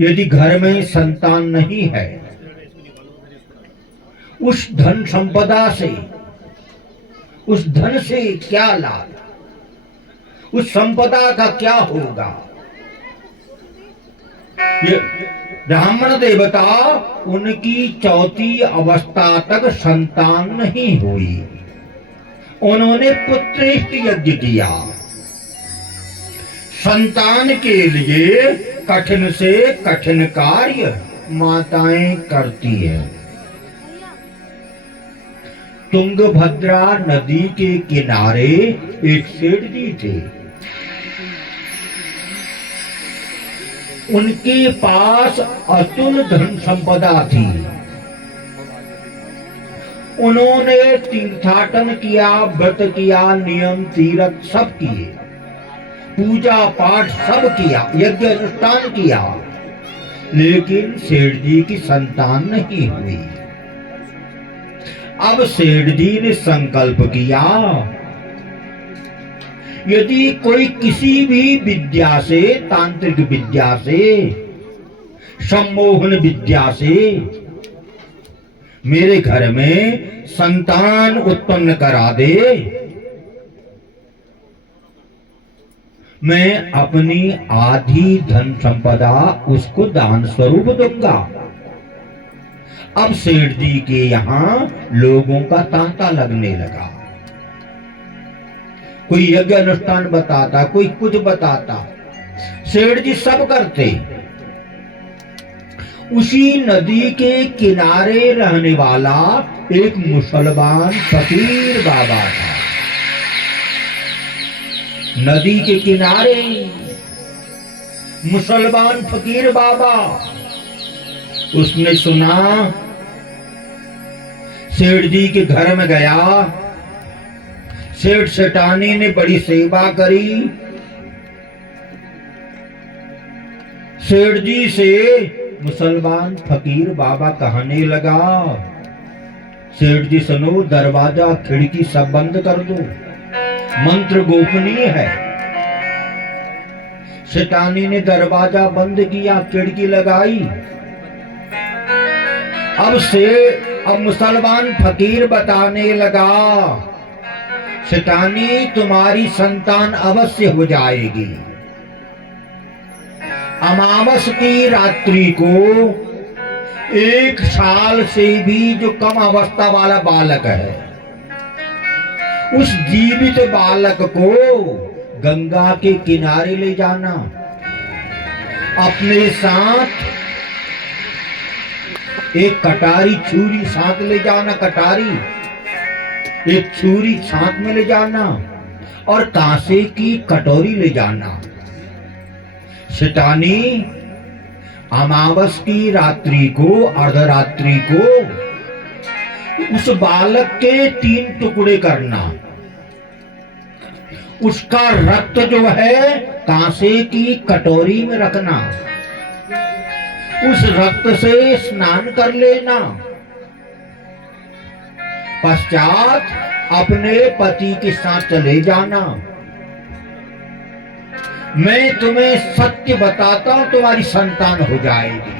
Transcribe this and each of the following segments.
यदि घर में संतान नहीं है, उस धन संपदा से, उस धन से क्या लाभ, उस संपदा का क्या होगा? ये ब्राह्मण देवता, उनकी चौथी अवस्था तक संतान नहीं हुई, उन्होंने पुत्रेष्ट यज्ञ किया। संतान के लिए कठिन से कठिन कार्य माताएं करती हैं। तुंगभद्रा नदी के किनारे एक सेठ जी थे। उनके पास अतुल धन संपदा थी। उन्होंने तीर्थाटन किया, व्रत किया, नियम तीर्थ सब किए, पूजा पाठ सब किया, यज्ञ अनुष्ठान किया, लेकिन सेठ जी की संतान नहीं हुई। अब सेठ जी ने संकल्प किया, यदि कोई किसी भी विद्या से, तांत्रिक विद्या से, सम्मोहन विद्या से मेरे घर में संतान उत्पन्न करा दे, मैं अपनी आधी धन संपदा उसको दान स्वरूप दूंगा। अब सेठ जी के यहां लोगों का तांता लगने लगा। कोई यज्ञ अनुष्ठान बताता, कोई कुछ बताता, सेठ जी सब करते। उसी नदी के किनारे रहने वाला एक मुसलमान फकीर बाबा था। नदी के किनारे मुसलमान फकीर बाबा, उसने सुना, सेठ जी के घर में गया। सेठ सेठानी ने बड़ी सेवा करी। सेठ जी से मुसलमान फकीर बाबा कहने लगा, सेठ जी सुनो, दरवाजा खिड़की सब बंद कर दो, मंत्र गोपनीय है। सेठानी ने दरवाजा बंद किया, खिड़की लगाई। अब मुसलमान फकीर बताने लगा, सेठानी तुम्हारी संतान अवश्य हो जाएगी। अमावस की रात्रि को 1 साल से भी जो कम अवस्था वाला बालक है, उस जीवित बालक को गंगा के किनारे ले जाना, अपने साथ एक कटारी छुरी साथ ले जाना, कटारी एक छुरी साथ में ले जाना, और कांसे की कटोरी ले जाना। सेठानी अमावस की रात्रि को, अर्धरात्रि को उस बालक के 3 टुकड़े करना, उसका रक्त जो है कांसे की कटोरी में रखना, उस रक्त से स्नान कर लेना, पश्चात अपने पति के साथ चले जाना। मैं तुम्हें सत्य बताता हूं, तुम्हारी संतान हो जाएगी।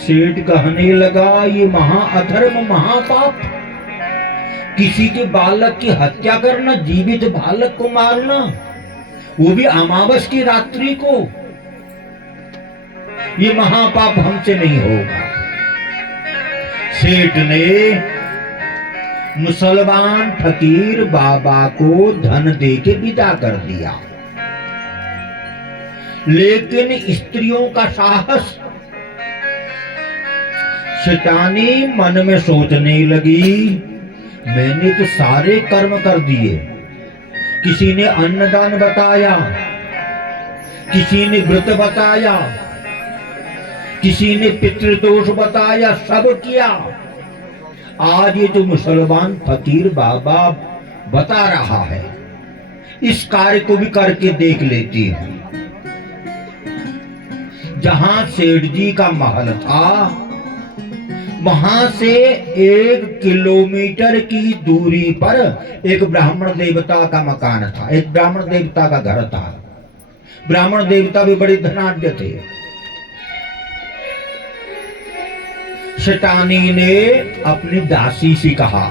सेठ कहने लगा, ये महाअधर्म, महापाप, किसी के बालक की हत्या करना, जीवित बालक को मारना, वो भी अमावस की रात्रि को, ये महापाप हमसे नहीं होगा। सेठ ने मुसलमान फकीर बाबा को धन दे के विदा कर दिया, लेकिन स्त्रियों का साहस। सेठानी मन में सोचने लगी, मैंने तो सारे कर्म कर दिए, किसी ने अन्नदान बताया, किसी ने व्रत बताया, किसी ने पितृदोष बताया, सब किया। आज ये जो मुसलमान फकीर बाबा बता रहा है, इस कार्य को भी करके देख लेती हूं। जहां सेठ जी का महल था, वहां से 1 किलोमीटर की दूरी पर एक ब्राह्मण देवता का मकान था, एक ब्राह्मण देवता का घर था। ब्राह्मण देवता भी बड़े धनाढ्य थे। शैतानी ने अपनी दासी से कहा,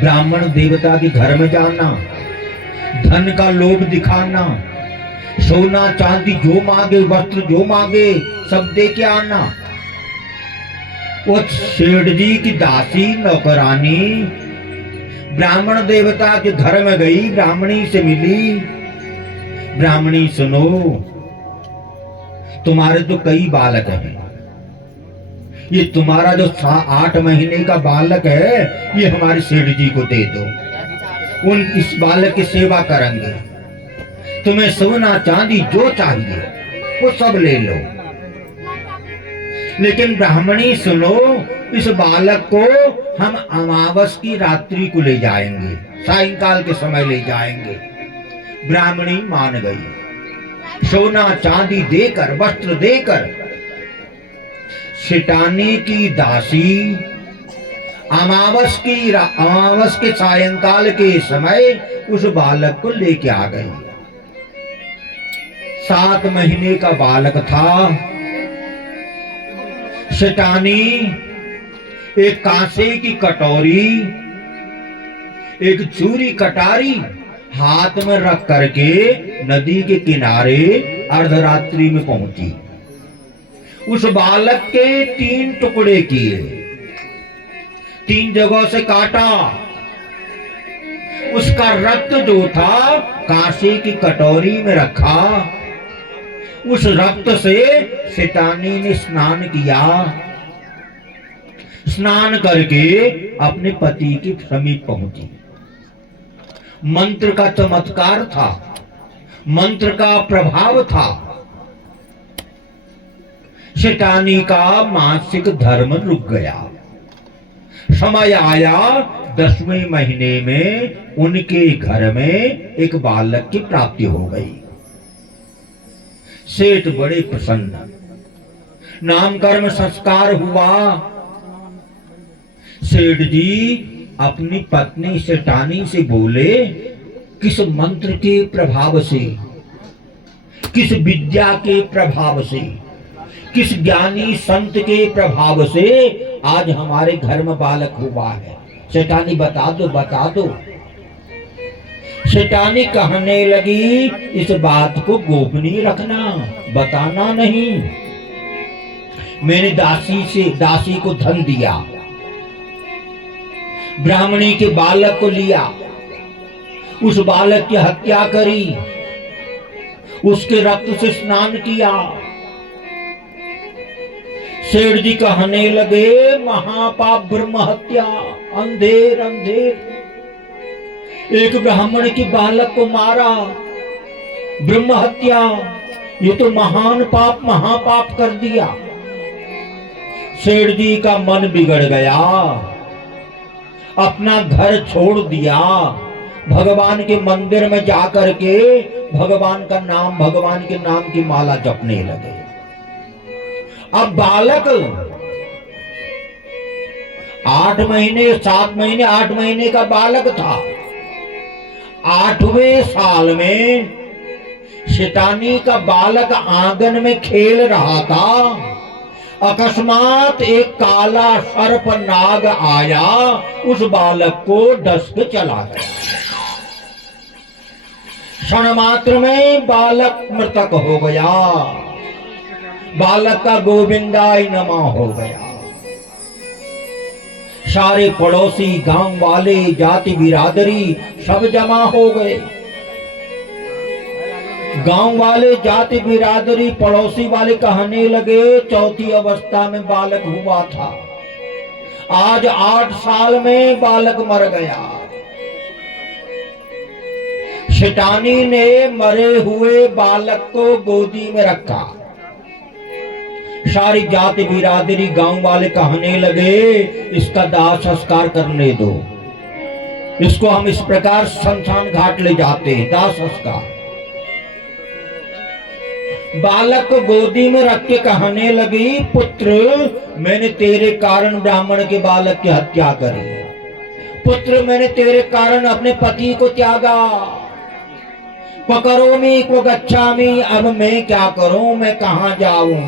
ब्राह्मण देवता के घर में जाना, धन का लोभ दिखाना, सोना चांदी जो मांगे, वस्त्र जो मांगे सब दे के आना। वो सेठ जी की दासी नौकरानी ब्राह्मण देवता के घर में गई, ब्राह्मणी से मिली। ब्राह्मणी, सुनो, तुम्हारे तो कई बालक हैं, ये तुम्हारा जो 8 महीने का बालक है ये हमारे सेठ जी को दे दो, उन इस बालक की सेवा करेंगे, तुम्हें सोना चांदी जो चाहिए वो सब ले लो। लेकिन ब्राह्मणी सुनो, इस बालक को हम अमावस की रात्रि को ले जाएंगे, सायंकाल के समय ले जाएंगे। ब्राह्मणी मान गई। सोना चांदी देकर, वस्त्र देकर शैतानी की दासी अमावस के सायंकाल के समय उस बालक को लेके आ गई। 7 महीने का बालक था। शैतानी एक कांसे की कटोरी, एक चूरी कटारी हाथ में रख करके नदी के किनारे अर्धरात्रि में पहुंची। उस बालक के 3 टुकड़े किए, 3 जगहों से काटा। उसका रक्त जो था कांसे की कटोरी में रखा। उस रक्त से शैतानी ने स्नान किया। स्नान करके अपने पति के समीप पहुंची। मंत्र का चमत्कार था, मंत्र का प्रभाव था। शैतानी का मासिक धर्म रुक गया। समय आया, 10वें महीने में उनके घर में एक बालक की प्राप्ति हो गई। सेठ बड़े प्रसन्न। नामकर्म संस्कार हुआ। सेठ जी अपनी पत्नी शैतानी से बोले, किस मंत्र के प्रभाव से, किस विद्या के प्रभाव से, किस ज्ञानी संत के प्रभाव से आज हमारे घर में बालक हुआ है? शैतानी बता दो, बता दो। शैतानी कहने लगी, इस बात को गोपनीय रखना, बताना नहीं। मैंने दासी को धन दिया, ब्राह्मणी के बालक को लिया, उस बालक की हत्या करी, उसके रक्त से स्नान किया। सेठ जी कहने लगे, महापाप ब्रह्म हत्या, अंधेर अंधेर। एक ब्राह्मण के बालक को मारा, ब्रह्म हत्या, ये तो महान पाप, महापाप कर दिया। सेठ जी का मन बिगड़ गया, अपना घर छोड़ दिया, भगवान के मंदिर में जाकर के भगवान का नाम, भगवान के नाम की माला जपने लगे। अब बालक 8 महीने, 7 महीने, 8 महीने का बालक था। 8वें साल में शैतानी का बालक आंगन में खेल रहा था। अकस्मात एक काला सर्प नाग आया, उस बालक को डस के चला गया। क्षण मात्र में बालक मृतक हो गया। बालक का गोविंदाय नमः हो गया। सारे पड़ोसी, गांव वाले, जाति बिरादरी सब जमा हो गए। गांव वाले, जाति बिरादरी, पड़ोसी वाले कहने लगे, 4थी अवस्था में बालक हुआ था, आज 8 साल में बालक मर गया। शैतानी ने मरे हुए बालक को गोदी में रखा। सारी जाति बिरादरी, गांव वाले कहने लगे, इसका दाह संस्कार करने दो, इसको हम इस प्रकार शमशान घाट ले जाते हैं, दाह संस्कार। बालक को गोदी में रख के कहने लगी, पुत्र, मैंने तेरे कारण ब्राह्मण के बालक की हत्या करी। पुत्र, मैंने तेरे कारण अपने पति को त्यागा। पकरोमि क्व गच्छामि, अब मैं क्या करूं, मैं कहां जाऊं।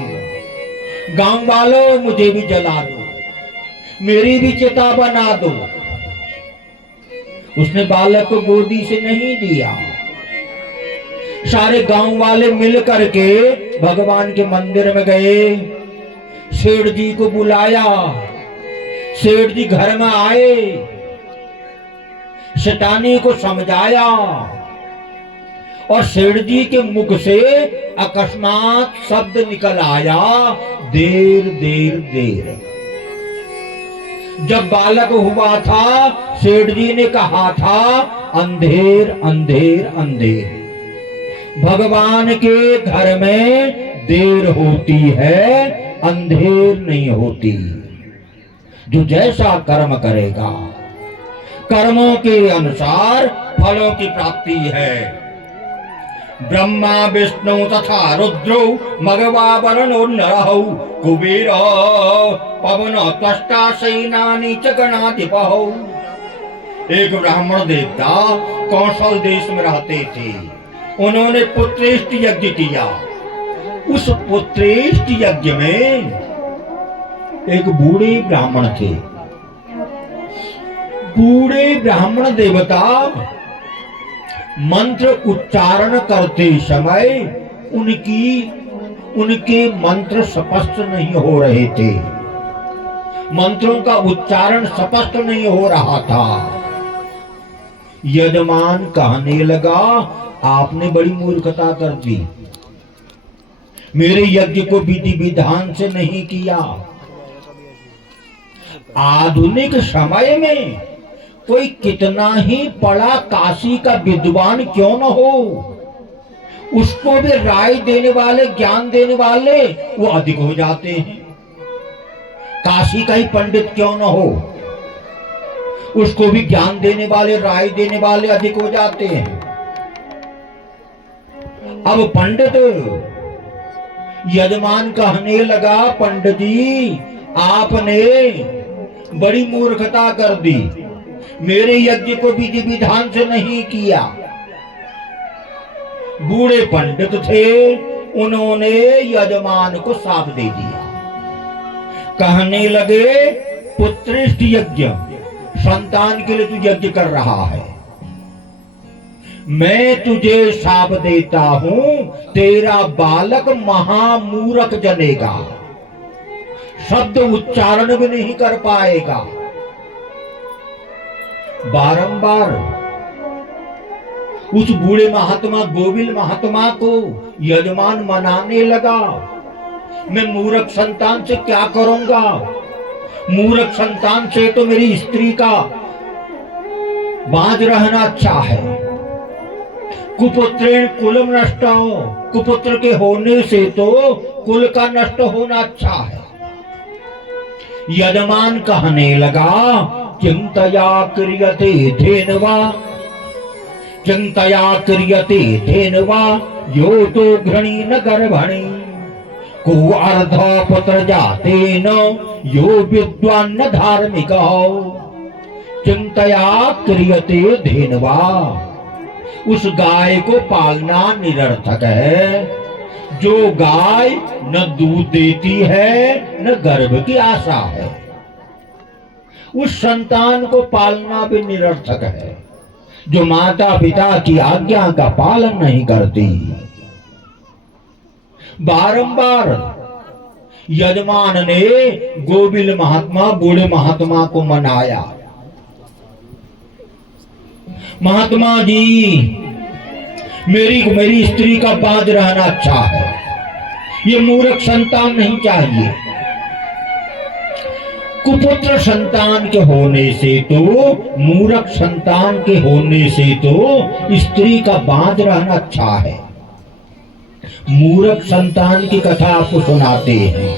गांव वालों मुझे भी जला दो, मेरी भी चिता बना दो। उसने बालक को गोदी से नहीं दिया। सारे गांव वाले मिल करके भगवान के मंदिर में गए, सेठ जी को बुलाया। सेठ जी घर में आए, शैतानी को समझाया और सेठ जी के मुख से अकस्मात शब्द निकल आया, देर देर देर। जब बालक हुआ था सेठ जी ने कहा था, अंधेर अंधेर अंधेर। भगवान के घर में देर होती है, अंधेर नहीं होती। जो जैसा कर्म करेगा कर्मों के अनुसार फलों की प्राप्ति है। ब्रह्मा विष्णु तथा रुद्रो मघवा वरुणो नरहौ कुबेर पवन त्वष्टा सेनानी च गणाधिपौ। एक ब्राह्मण देवता कौशल देश में रहते थे। उन्होंने पुत्रेष्ट यज्ञ किया। उस पुत्रेष्ट यज्ञ में एक बूढ़े ब्राह्मण थे। बूढ़े ब्राह्मण देवता मंत्र उच्चारण करते समय उनके मंत्र स्पष्ट नहीं हो रहे थे। मंत्रों का उच्चारण स्पष्ट नहीं हो रहा था। यजमान कहने लगा, आपने बड़ी मूर्खता कर दी, मेरे यज्ञ को विधि विधान से नहीं किया। आधुनिक समय में कोई कितना ही पढ़ा काशी का विद्वान क्यों न हो, उसको भी राय देने वाले, ज्ञान देने वाले वो अधिक हो जाते हैं। काशी का ही पंडित क्यों न हो, उसको भी ज्ञान देने वाले, राय देने वाले अधिक हो जाते हैं। अब पंडित यजमान कहने लगा, पंडित जी आपने बड़ी मूर्खता कर दी, मेरे यज्ञ को विधि विधान से नहीं किया। बूढ़े पंडित थे, उन्होंने यजमान को शाप दे दिया। कहने लगे, पुत्रेष्ट यज्ञ, संतान के लिए तू यज्ञ कर रहा है, मैं तुझे शाप देता हूं, तेरा बालक महामूर्ख जनेगा, शब्द उच्चारण भी नहीं कर पाएगा। बारंबार उस बूढ़े महात्मा गोविल महात्मा को यजमान मनाने लगा, मैं मूर्ख संतान से क्या करूंगा, मूर्ख संतान से तो मेरी स्त्री का बांझ रहना अच्छा है। कुपुत्रेण कुलम नष्ट हो, कुपुत्र के होने से तो कुल का नष्ट होना अच्छा है। यजमान कहने लगा, चिंतया क्रियते धेनवा, चिंतया क्रियते धेनवा, यो तो घृणी न गर्भणी, को अर्ध पुत्र जाते न, यो विद्वान न धार्मिक। चिंतया क्रियते धेनवा, उस गाय को पालना निरर्थक है जो गाय न दूध देती है न गर्भ की आशा है। उस संतान को पालना भी निरर्थक है जो माता पिता की आज्ञा का पालन नहीं करती। बारंबार यजमान ने गोविल महात्मा, बूढ़े महात्मा को मनाया, महात्मा जी मेरी स्त्री का बांझ रहना अच्छा है, ये मूर्ख संतान नहीं चाहिए। कुपुत्र संतान के होने से तो, मूर्ख संतान के होने से तो स्त्री का बांझ रहना अच्छा है। मूर्ख संतान की कथा आपको सुनाते हैं।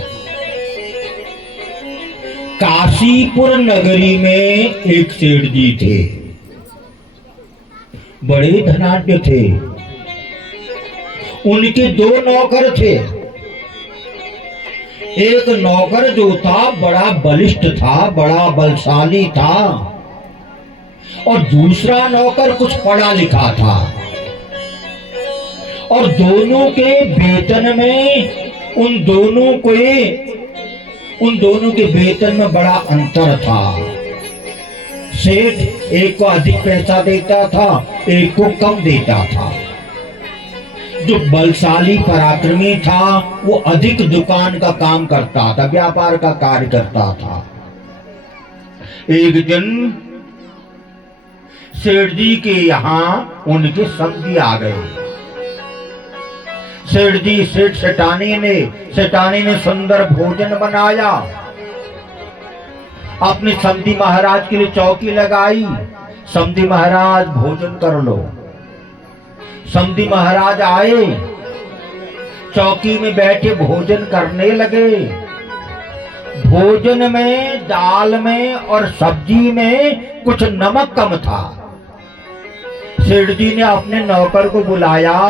काशीपुर नगरी में एक सेठ जी थे, बड़े धनाढ्य थे। उनके दो नौकर थे। एक नौकर जो था बड़ा बलिष्ठ था, बड़ा बलशाली था, और दूसरा नौकर कुछ पढ़ा लिखा था। और दोनों के वेतन में उन दोनों के वेतन में बड़ा अंतर था। सेठ एक को अधिक पैसा देता था, एक को कम देता था। जो बलशाली पराक्रमी था वो अधिक दुकान का काम करता था, व्यापार का कार्य करता था। एक दिन सेठ जी के यहाँ उनके समधी आ गए। सेठानी ने सुंदर भोजन बनाया, अपने समधी महाराज के लिए चौकी लगाई। समधी महाराज भोजन कर लो। समधी महाराज आए, चौकी में बैठे भोजन करने लगे। भोजन में, दाल में और सब्जी में कुछ नमक कम था। सेठ जी ने अपने नौकर को बुलाया,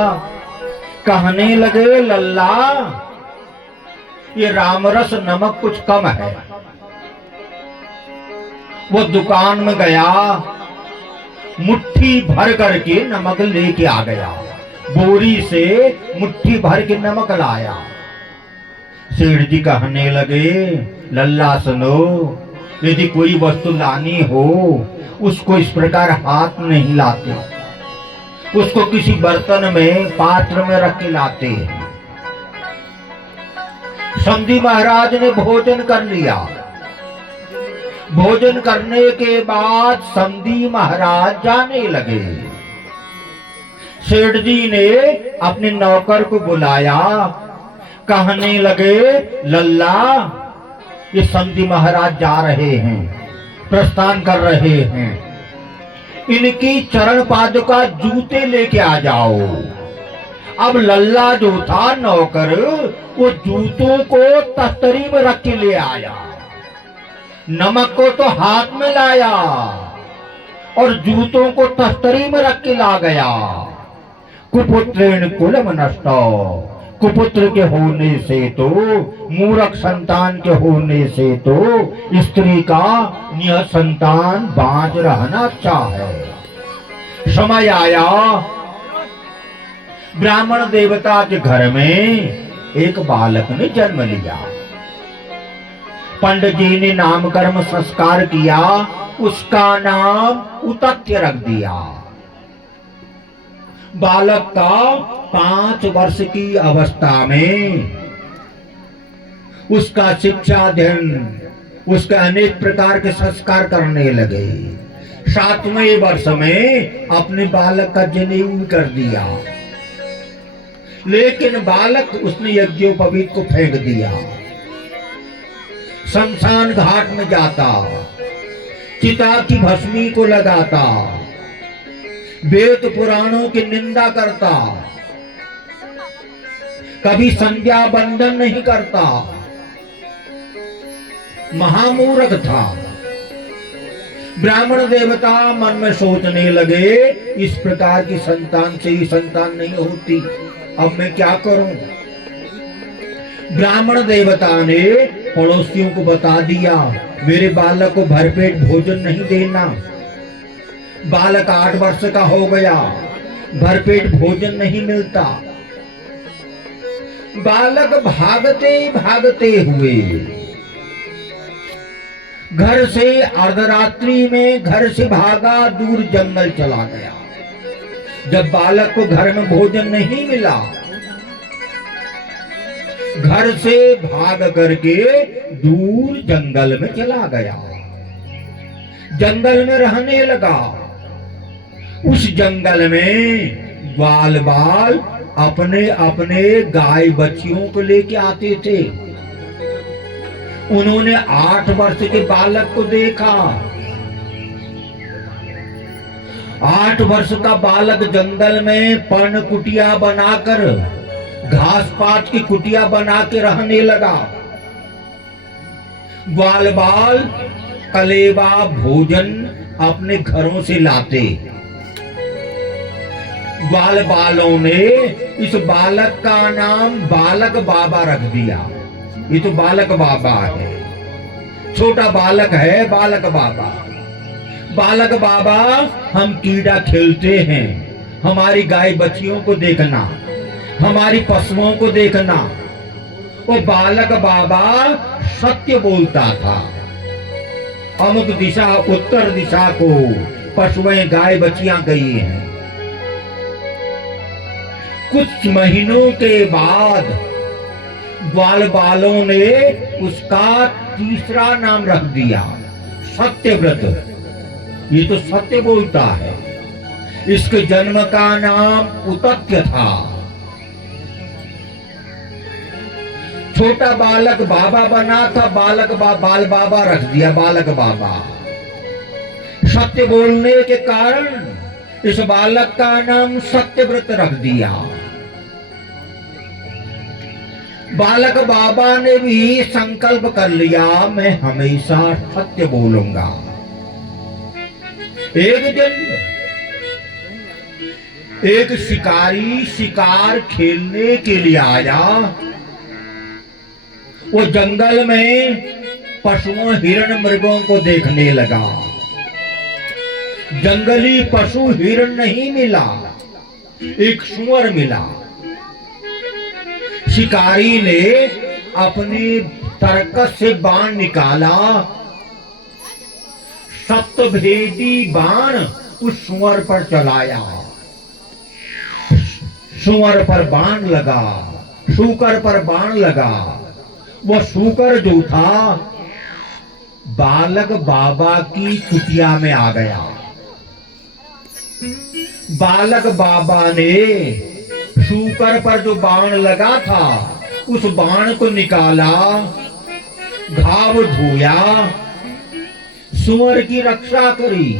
कहने लगे, लल्ला ये रामरस नमक कुछ कम है। वो दुकान में गया, मुट्ठी भर करके नमक लेके आ गया। बोरी से मुट्ठी भर के नमक लाया। सेठ जी कहने लगे, लल्ला सुनो, यदि कोई वस्तु लानी हो उसको इस प्रकार हाथ नहीं लाते, उसको किसी बर्तन में, पात्र में रख के लाते हैं। समधी महाराज ने भोजन कर लिया। भोजन करने के बाद समधी महाराज जाने लगे। सेठ जी ने अपने नौकर को बुलाया, कहने लगे, लल्ला ये समधी महाराज जा रहे हैं, प्रस्थान कर रहे हैं, इनकी चरण पादुका जूते लेके आ जाओ। अब लल्ला जो था नौकर, वो जूतों को तख्तरी में रख के ले आया, नमक को तो हाथ में लाया और जूतों को तख्तरी में रख के ला गया। कुपुत्रेण कुलम नष्टो, कुपुत्र के होने से तो, मूर्ख संतान के होने से तो स्त्री का निसंतान बांझ रहना अच्छा है। समय आया, ब्राह्मण देवता के घर में एक बालक ने जन्म लिया। पंडित जी ने नामकर्म संस्कार किया, उसका नाम उतत्य रख दिया। बालक का 5 वर्ष की अवस्था में उसका शिक्षा अध्ययन, उसके अनेक प्रकार के संस्कार करने लगे। 7वें वर्ष में अपने बालक का जनेऊ कर दिया, लेकिन बालक उसने यज्ञोपवीत को फेंक दिया। शमशान घाट में जाता, चिता की भस्मी को लगाता, वेद पुराणों की निंदा करता, कभी संध्या बंदन नहीं करता, महामूर्ख था। ब्राह्मण देवता मन में सोचने लगे, इस प्रकार की संतान से ही संतान नहीं होती, अब मैं क्या करूं। ब्राह्मण देवता ने पड़ोसियों को बता दिया, मेरे बालक को भरपेट भोजन नहीं देना। बालक 8 वर्ष का हो गया, भरपेट भोजन नहीं मिलता। बालक भागते भागते हुए घर से, अर्धरात्रि में घर से भागा, दूर जंगल चला गया। जब बालक को घर में भोजन नहीं मिला, घर से भाग करके दूर जंगल में चला गया, जंगल में रहने लगा। उस जंगल में बाल बाल अपने अपने गाय बच्चियों को लेके आते थे। उन्होंने 8 वर्ष के बालक को देखा। 8 वर्ष का बालक जंगल में पर्ण कुटिया बनाकर, घास पात की कुटिया बना के रहने लगा। बाल बाल कलेवा भोजन अपने घरों से लाते। बाल बालों ने इस बालक का नाम बालक बाबा रख दिया। ये तो बालक बाबा है, छोटा बालक है बालक बाबा। बालक बाबा, हम कीड़ा खेलते हैं, हमारी गाय बच्चियों को देखना, हमारी पशुओं को देखना। वो बालक बाबा सत्य बोलता था। अमुक दिशा उत्तर दिशा को पशुएं गाय बच्चियां गई हैं। कुछ महीनों के बाद ग्वाल बालों ने उसका तीसरा नाम रख दिया, सत्यव्रत। ये तो सत्य बोलता है। इसके जन्म का नाम उतत्य था। छोटा बालक बाबा बना था, बाल बाबा रख दिया, बालक बाबा। सत्य बोलने के कारण इस बालक का नाम सत्यव्रत रख दिया। बालक बाबा ने भी संकल्प कर लिया, मैं हमेशा सत्य बोलूंगा। एक दिन एक शिकारी शिकार खेलने के लिए आया। वो जंगल में पशुओं हिरण मृगों को देखने लगा। जंगली पशु हिरण नहीं मिला, एक सूअर मिला। शिकारी ने अपनी तरकस से बाण निकाला। सप्तभेदी बाण उस सूअर पर चलाया। सूअर पर बाण लगा, शूकर पर बाण लगा। वह शूकर जो था बालक बाबा की कुटिया में आ गया। बालक बाबा ने शूकर पर जो बाण लगा था उस बाण को निकाला, घाव धोया, सूअर की रक्षा करी।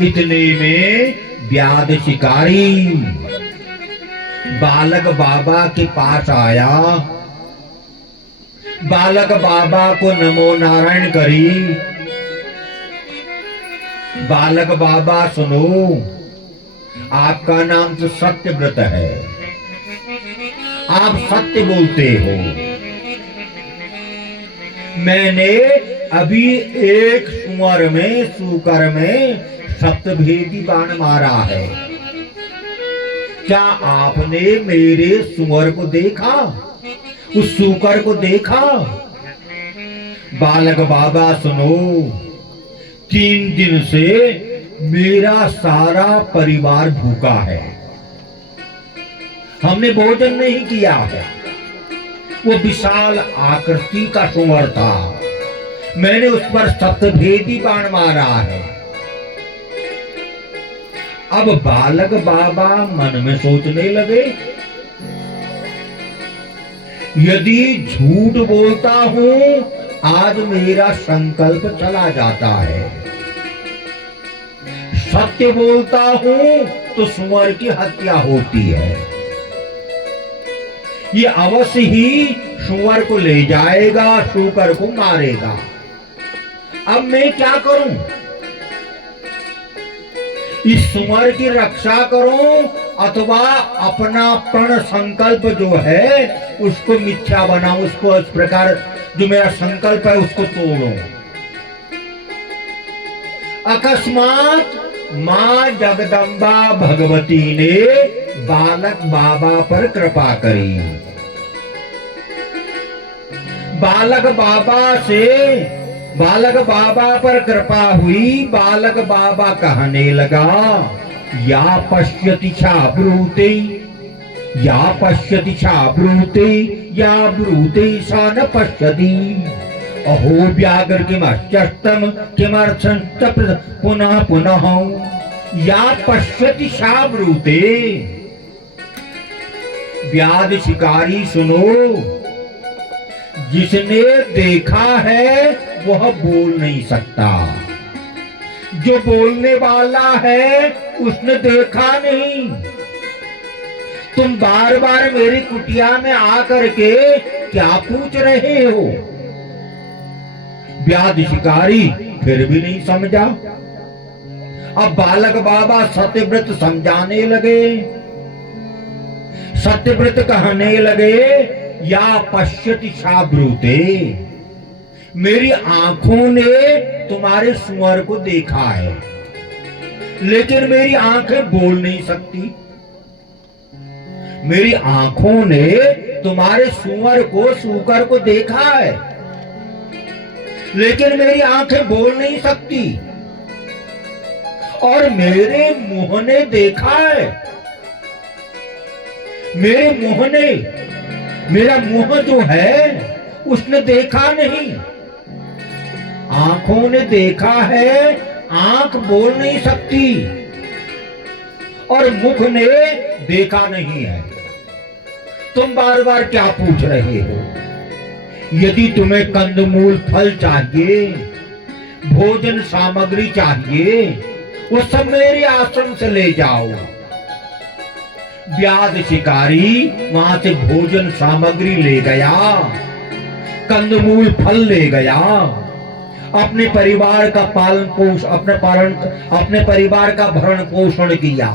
इतने में व्याध शिकारी बालक बाबा के पास आया। बालक बाबा को नमो नारायण करी। बालक बाबा सुनो, आपका नाम तो सत्यव्रत है, आप सत्य बोलते हो। मैंने अभी एक सूकर में सप्तभेदी बाण मारा है। क्या आपने मेरे सूअर को देखा, उस सूकर को देखा? बालक बाबा सुनो, 3 दिन से मेरा सारा परिवार भूखा है, हमने भोजन नहीं किया है। वो विशाल आकृति का सूअर था, मैंने उस पर सप्तभेदी बाण मारा है। अब बालक बाबा मन में सोचने लगे, यदि झूठ बोलता हूं आज मेरा संकल्प चला जाता है, सत्य बोलता हूं तो सूअर की हत्या होती है। ये अवश्य ही सूअर को ले जाएगा, शूकर को मारेगा। अब मैं क्या करूं? इस सूअर की रक्षा करूं अथवा अपना प्रण संकल्प जो है उसको मिथ्या बनाऊं, उसको इस प्रकार जो मेरा संकल्प है उसको तोड़ूं। अकस्मात मां जगदम्बा भगवती ने बालक बाबा पर कृपा करी। बालक बाबा पर कृपा हुई। बालक बाबा कहने लगा, या पश्यति छाब्रूते, या पश्यति छाब्रूते, या ब्रूते सा न पश्यति। अहो व्याघ्र किमर्थम किमर्थं पुनः पुनः, या पश्यति छाब्रूते। व्याध शिकारी सुनो, जिसने देखा है वह बोल नहीं सकता, जो बोलने वाला है उसने देखा नहीं। तुम बार बार मेरी कुटिया में आकर के क्या पूछ रहे हो? व्याध शिकारी फिर भी नहीं समझा। अब बालक बाबा सत्यव्रत समझाने लगे। सत्यव्रत कहने लगे, या पश्यति छाब्रूते, मेरी आंखों ने तुम्हारे सूअर को देखा है, लेकिन मेरी आंखें बोल नहीं सकती। मेरी आंखों ने तुम्हारे सूकर को देखा है, लेकिन मेरी आंखें बोल नहीं सकती। और मेरे मुंह ने देखा है, मेरे मुंह ने, मेरा मुंह जो है उसने देखा नहीं। आंखों ने देखा है, आंख बोल नहीं सकती, और मुख ने देखा नहीं है। तुम बार बार क्या पूछ रहे हो? यदि तुम्हें कंदमूल फल चाहिए, भोजन सामग्री चाहिए, वो सब मेरे आश्रम से ले जाओ। व्याध शिकारी वहां से भोजन सामग्री ले गया, कंदमूल फल ले गया, अपने परिवार का पालन पोषण, अपने परिवार का भरण पोषण किया।